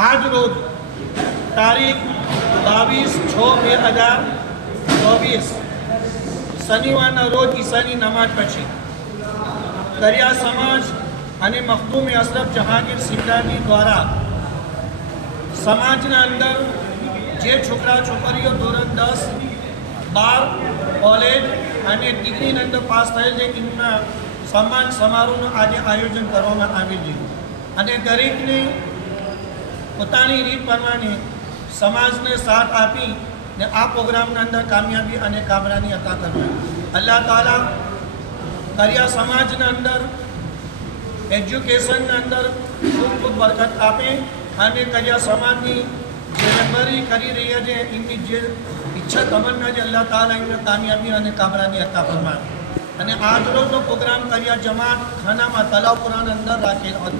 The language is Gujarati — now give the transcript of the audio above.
આજ રોજ તારીખ બાવીસ છ બે હજાર ચોવીસ. શનિવારના રોજ ઈશાની નમાજ પછી દરિયા સમાજ અને મખદૂમ અશરફ જહાંગીર સિંધાની દ્વારા સમાજના અંદર જે છોકરા છોકરીઓ ધોરણ દસ, બાર, કોલેજ અને ડિગ્રીની અંદર પાસ થયેલ છે, એમના સન્માન સમારોહનું આજે આયોજન કરવામાં આવી રહ્યું અને દરેકને પોતાની રીત પ્રમાણે સમાજને સાથ આપી ને આ પ્રોગ્રામના અંદર કામયાબી અને કામરાની અતા કરવાની અલ્લાહ તાલા કરિયા સમાજના અંદર, એજ્યુકેશનના અંદર ખૂબ ખૂબ બરકત આપે અને કરિયા સમાજની જે રહેબરી કરી રહ્યા છે એમની જે ઈચ્છા તમન્ના છે, અલ્લાહ તાલા એમને કામયાબી અને કામરાની અતા ફરમાવે. અને આજરોજનો પ્રોગ્રામ કરિયા જમાત ખાનામાં તલાવપુરાના અંદર રાખેલો હતો.